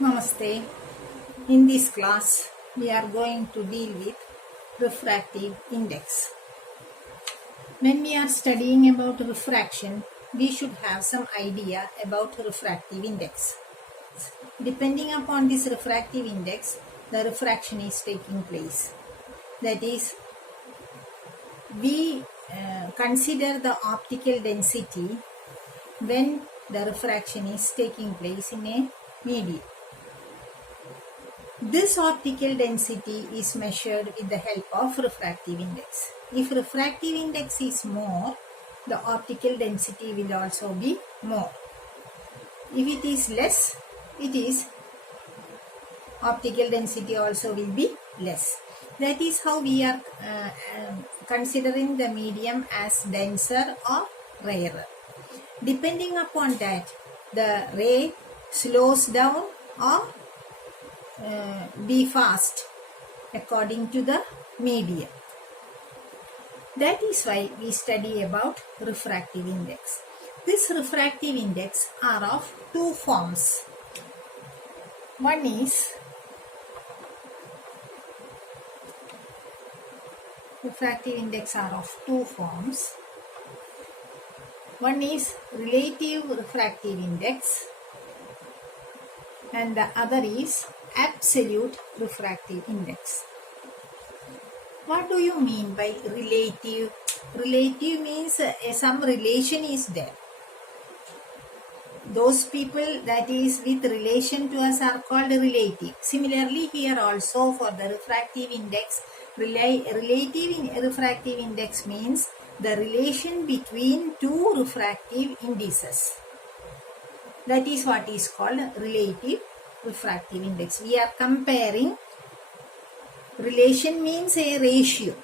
Namaste. In this class, we are going to deal with refractive index. When we are studying about refraction, we should have some idea about refractive index. Depending upon this refractive index, the refraction is taking place. That is, we consider the optical density when the refraction is taking place in a medium. This optical density is measured with the help of refractive index. If refractive index is more, the optical density will also be more. If it is less, optical density also will be less. That is how we are considering the medium as denser or rarer. Depending upon that, the ray slows down or be fast according to the medium. That is why we study about refractive index. This refractive index are of two forms. One is refractive index are of two forms. One is relative refractive index and the other is absolute refractive index. What do you mean by relative? Relative means some relation is there. Those people that is with relation to us are called relative. Similarly, here also for the refractive index, relative refractive index means the relation between two refractive indices. That is what is called relative refractive index. We are comparing. Relation means a ratio.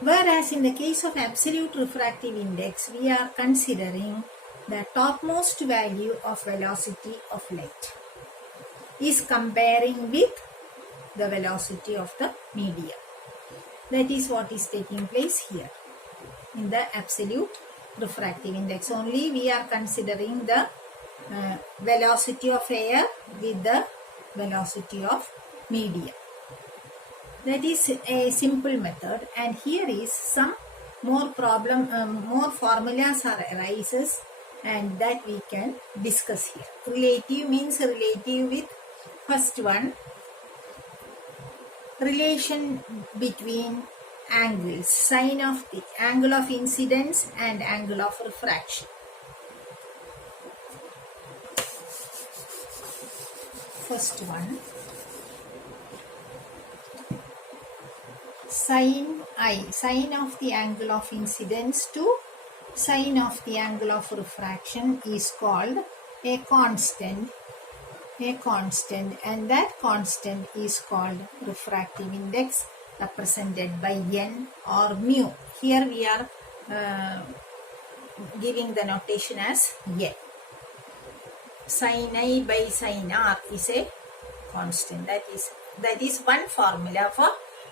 Whereas in the case of absolute refractive index, we are considering the topmost value of velocity of light is comparing with the velocity of the medium. That is what is taking place here. In the absolute refractive index only, we are considering the velocity of air with the velocity of medium. That is a simple method, and here is some more formulas arises, and that we can discuss here. Relative means relative with first one, relation between angles, sine of the angle of incidence and angle of refraction. First one, sine of the angle of incidence to sine of the angle of refraction is called a constant, and that constant is called refractive index, represented by n or mu. Here we are giving the notation as n. Sin I by sin r is a constant. That is one formula for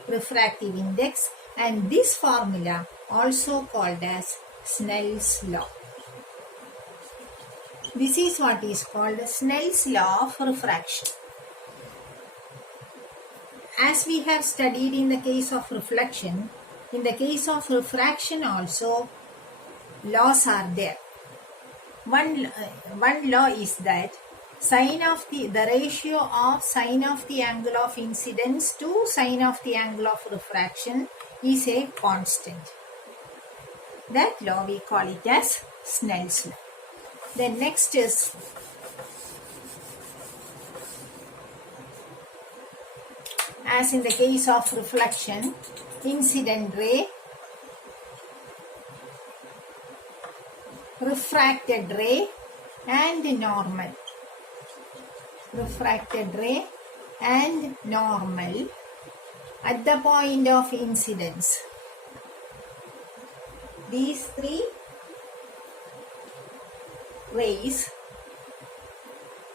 refractive index, and this formula also called as Snell's law. This is what is called Snell's law of refraction. As we have studied in the case of reflection, in the case of refraction also laws are there. One law is that sine of the ratio of sine of the angle of incidence to sine of the angle of refraction is a constant. That law we call it as Snell's law. Then next is as in the case of reflection, incident ray, refracted ray and normal. Refracted ray and normal at the point of incidence. These three rays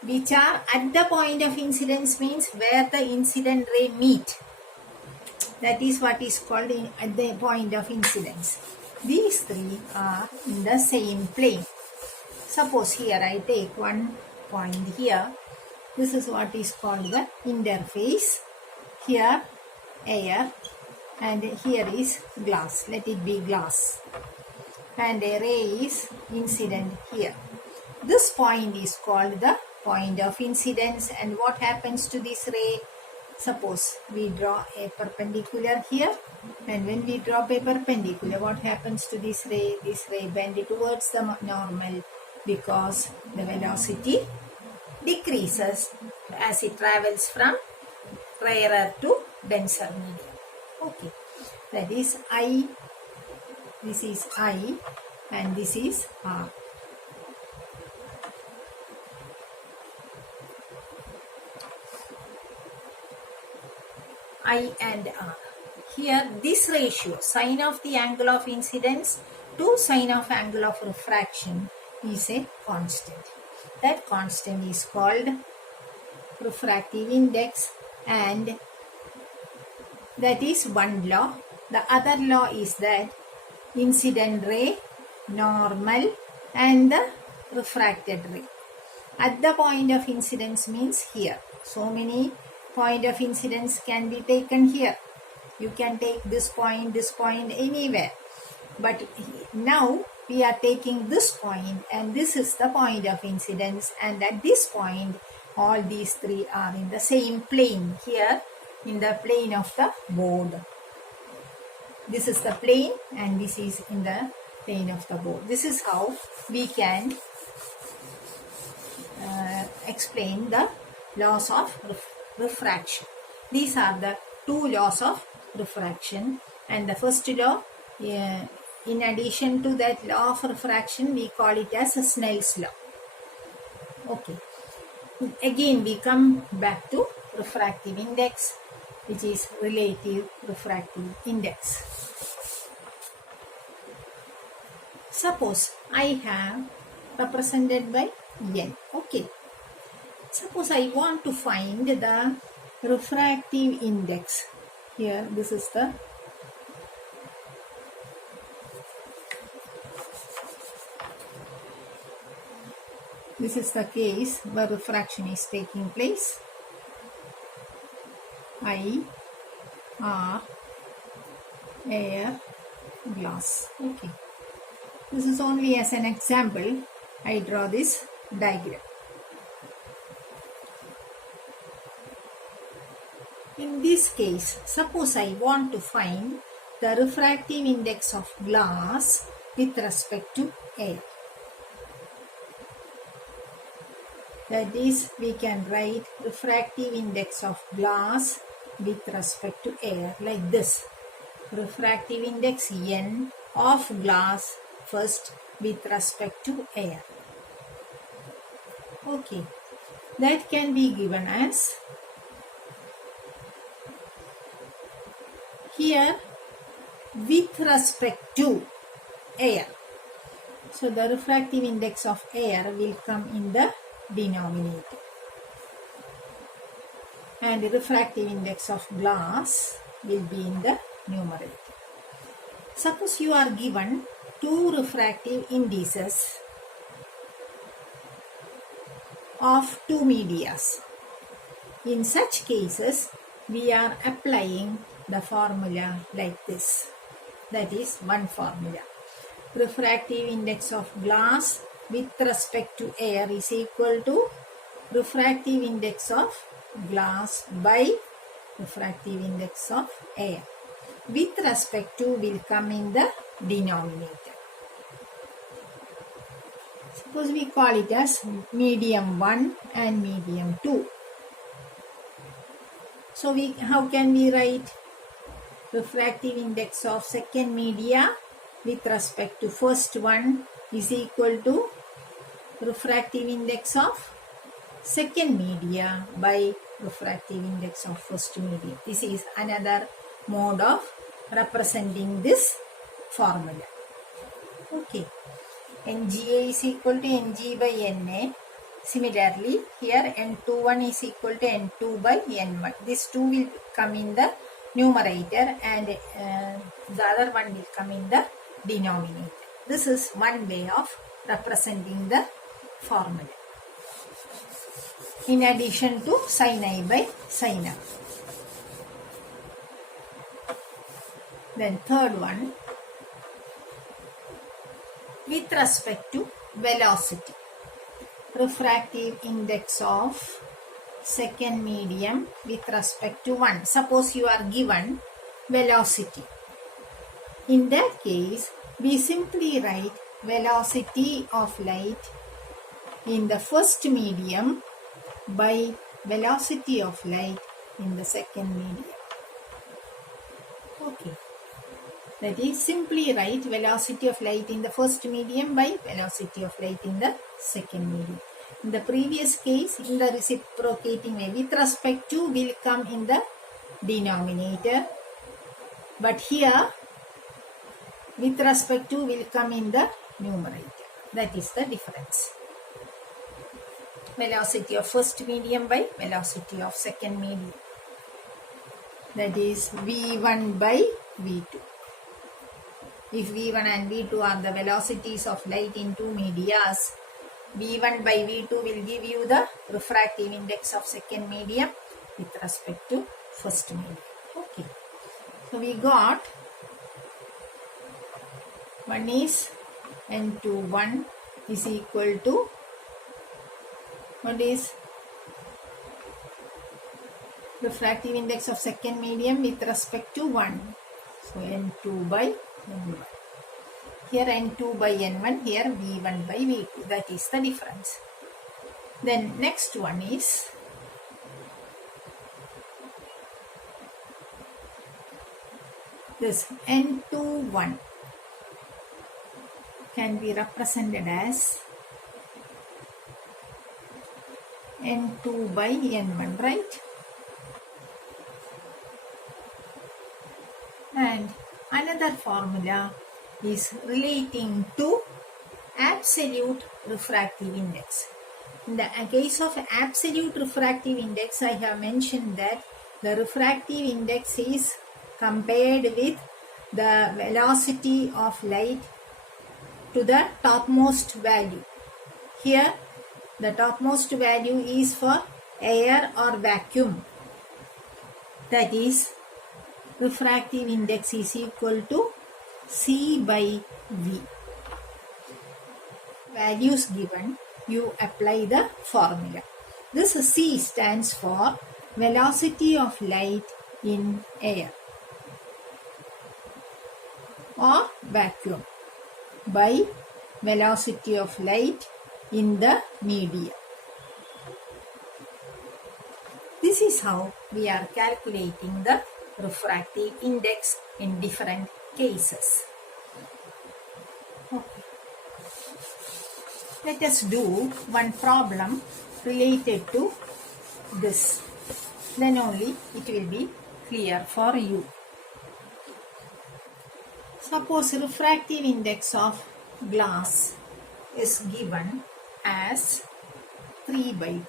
which are at the point of incidence means where the incident ray meet. That is what is called at the point of incidence. These three are in the same plane. Suppose here I take one point here This is what is called the interface. Here air and here is glass. Let it be glass. And a ray is incident here. This point is called the point of incidence. And what happens to this ray? Suppose we draw a perpendicular here, and when we drop a perpendicular, what happens to this ray? This ray bends towards the normal because the velocity decreases as it travels from rarer to denser medium. Okay, that is I, this is I, and this is R. I and R. Here this ratio, sine of the angle of incidence to sine of angle of refraction, is a constant. That constant is called refractive index, and that is one law. The other law is that incident ray, normal, and the refracted ray. At the point of incidence means here. So many point of incidence can be taken here. You can take this point, anywhere. But now we are taking this point, and this is the point of incidence, and at this point all these three are in the same plane here, in the plane of the board. This is the plane and this is in the plane of the board. This is how we can explain the laws of refraction. These are the two laws of refraction, and the first law, in addition to that law of refraction, we call it as a Snell's law. Okay. Again we come back to refractive index, which is relative refractive index. Suppose I have represented by n. Okay. Suppose I want to find the refractive index. Here this is the case where refraction is taking place. I, R, air, glass. Okay. This is only as an example. I draw this diagram. In this case, suppose I want to find the refractive index of glass with respect to air. That is, we can write refractive index of glass with respect to air like this. Refractive index n of glass first with respect to air. Okay, that can be given as here with respect to air. So the refractive index of air will come in the denominator, and the refractive index of glass will be in the numerator. Suppose you are given two refractive indices of two medias. In such cases, we are applying the formula like this. That is one formula. Refractive index of glass with respect to air is equal to refractive index of glass by refractive index of air. With respect to will come in the denominator. Suppose we call it as medium 1 and medium 2. So how can we write refractive index of second media with respect to first one is equal to refractive index of second media by refractive index of first media. This is another mode of representing this formula. Okay. NGA is equal to NG by NA. Similarly, here N21 is equal to N2 by N1. This 2 will come in the numerator and the other one will come in the denominator. This is one way of representing the formula. in addition to sin I by sin f. Then third one, with respect to velocity, refractive index of second medium with respect to 1. Suppose you are given velocity. In that case, we simply write velocity of light in the first medium by velocity of light in the second medium. Okay. That is, simply write velocity of light in the first medium by velocity of light in the second medium. In the previous case, in the reciprocating way, with respect to will come in the denominator. But here, with respect to will come in the numerator. That is the difference. Velocity of first medium by velocity of second medium. That is v1 by v2. If v1 and v2 are the velocities of light in two medias, v1 by v2 will give you the refractive index of second medium with respect to first medium. Okay. So we got one is n21 is equal to, what is refractive index of second medium with respect to 1. So n2 by n1. Here n2 by n1, here v1 by v2. That is the difference. Then next one is this n21 can be represented as n2 by n1, right? And another formula is relating to absolute refractive index. In the case of absolute refractive index, I have mentioned that the refractive index is compared with the velocity of light to the topmost value. Here, the topmost value is for air or vacuum. That is, refractive index is equal to C by V. Values given, you apply the formula. This C stands for velocity of light in air or vacuum by velocity of light in the media. This is how we are calculating the refractive index in different cases. Okay. Let us do one problem related to this. Then only it will be clear for you. Suppose refractive index of glass is given as 3 by 2.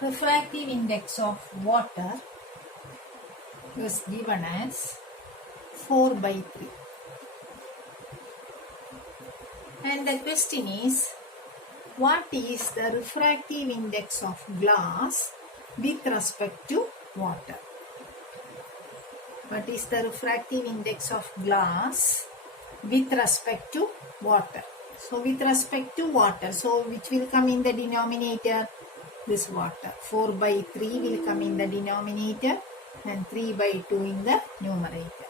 Refractive index of water is given as 4 by 3. And the question is, what is the refractive index of glass with respect to water? What is the refractive index of glass with respect to water? So with respect to water, so which will come in the denominator? This water. 4 by 3 will come in the denominator and 3 by 2 in the numerator.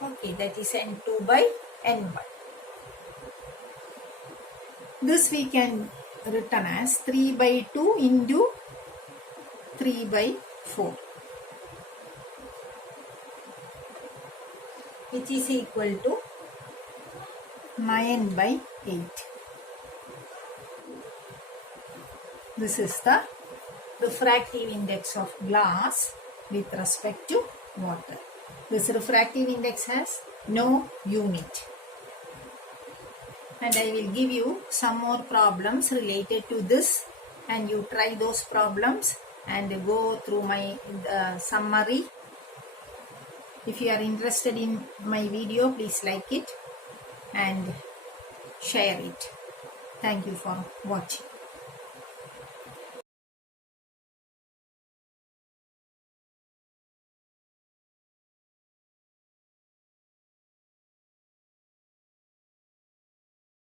Okay, that is n2 by n1. This we can written as 3 by 2 into 3 by 4, which is equal to 9 by 8. This is the refractive index of glass with respect to water. This refractive index has no unit. And I will give you some more problems related to this, and you try those problems and go through my summary. If you are interested in my video, please like it and share it. Thank you for watching.